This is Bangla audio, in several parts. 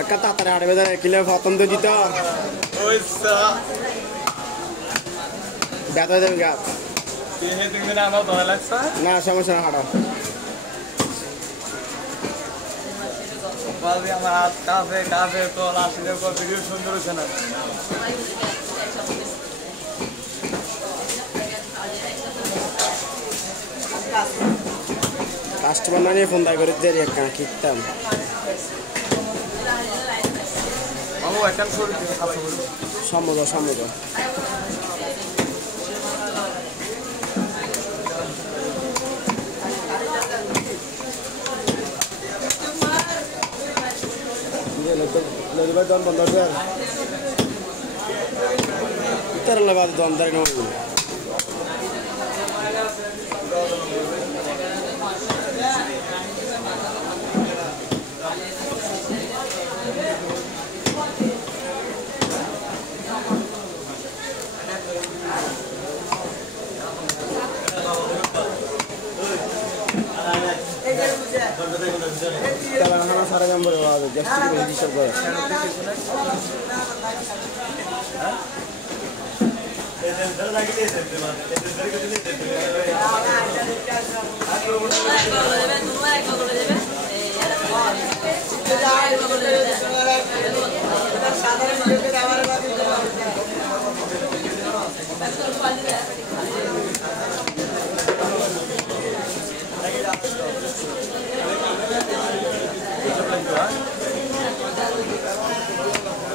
একটা তাড়াতাড়ি হাঁটবে কিলো প্রথম তো দিত ব্যথা হয়ে যাবে গাছ না সমস্যা না হাঁটো আমার হাত কাঁপে কাঁপে তো আসলে ভিডিও সুন্দর হচ্ছে না কাস্টমার না নিয়ে ফোন দায় করে দেরি একটা কিনতাম সম্মত সম্মত দন বন্ধ ইতার বাদ দন দাঁড়ি নেব তেলেঙ্গানা সারা নম্বরে গ্যাস্ট্রিক রেজিস্টার করে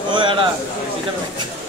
Oh ya lah, kita mata.